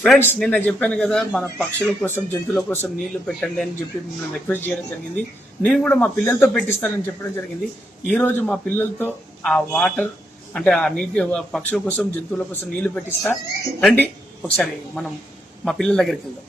Friends, నిన్న చెప్పాను కదా, మన పక్షుల కోసం జంతువుల కోసం నీళ్లు పెట్టండి అని చెప్పి మిమ్మల్ని రిక్వెస్ట్ చేయడం జరిగింది. నేను కూడా మా పిల్లలతో పెట్టిస్తానని చెప్పడం జరిగింది. ఈ రోజు మా పిల్లలతో ఆ వాటర్ అంటే ఆ నీటి పక్షుల కోసం జంతువుల కోసం నీళ్లు పెట్టిస్తా. రండి ఒకసారి మనం మా పిల్లల దగ్గరికి వెళ్దాం.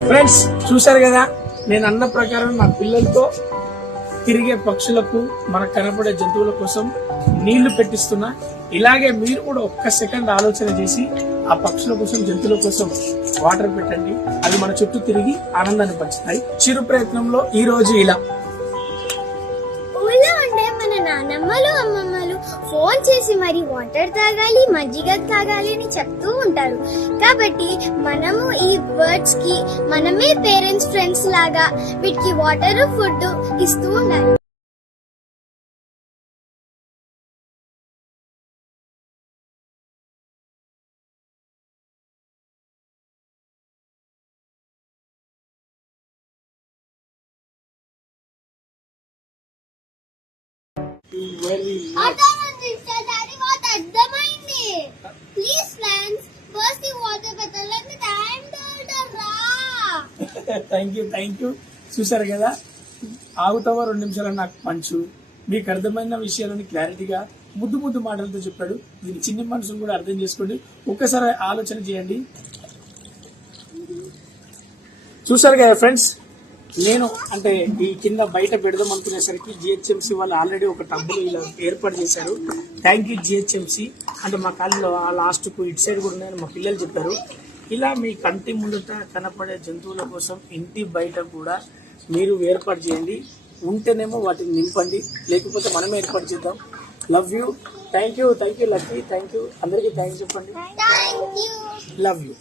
ఫ్రెండ్స్, చూశారు కదా, నేను అన్న ప్రకారం మా పిల్లలతో తిరిగే పక్షులకు మనకు కనపడే జంతువుల కోసం నీళ్లు పెట్టిస్తున్నా. ఇలాగే మీరు కూడా ఒక్క సెకండ్ ఆలోచన చేసి ఆ పక్షుల కోసం జంతువుల కోసం వాటర్ పెట్టండి. అవి మన చుట్టూ తిరిగి ఆనందాన్ని పంచుతాయి. చిరు ప్రయత్నంలో ఈ రోజు ఇలా మన నానమ్మలు అమ్మమ్మలు ఫోన్ చేసి మరి వాటర్ తాగాలి, మజ్జిగ తాగాలి అని చెప్తూ ఉంటారు. కాబట్టి మనము ఈ బర్డ్స్ కి మనమే పేరెంట్స్ ఫ్రెండ్స్ లాగా వీటికి వాటర్ ఫుడ్ ఇస్తూ ఉండాలి. అర్థమైంది. ప్లీజ్ ఫ్రెండ్స్, ఫస్ట్ ఈ వాటర్ పెట్టాలని టైం రా. Thank you. చూసారు కదా, ఆగుతావా 2 నిమిషాలు నాకు పంచు. మీకు అర్థమైన విషయాలని క్లారిటీగా ముద్దు మాటలతో చెప్పాడు. దీని చిన్న మనసును కూడా అర్థం చేసుకోండి. ఒక్కసారి ఆలోచన చేయండి. చూసారు కదా ఫ్రెండ్స్, నేను అంటే ఈ కింద బయట పెడదాం అనుకునేసరికి జిహెచ్ఎంసీ వాళ్ళు ఆల్రెడీ ఒక టబ్బులు ఇలా ఏర్పాటు చేశారు. Thank you GHMC. అంటే మా కాలంలో ఆ లాస్ట్కు ఇటు సైడ్ కూడా ఉన్నాయని మా పిల్లలు చెప్పారు. ఇలా మీ కంటి ముందుట కనపడే జంతువుల కోసం ఇంటి బయట కూడా మీరు ఏర్పాటు చేయండి. ఉంటేనేమో వాటిని నింపండి, లేకపోతే మనమే ఏర్పాటు చేద్దాం. Love you. Thank you lucky. Thank you అందరికీ. థ్యాంక్స్ చెప్పండి. Love you.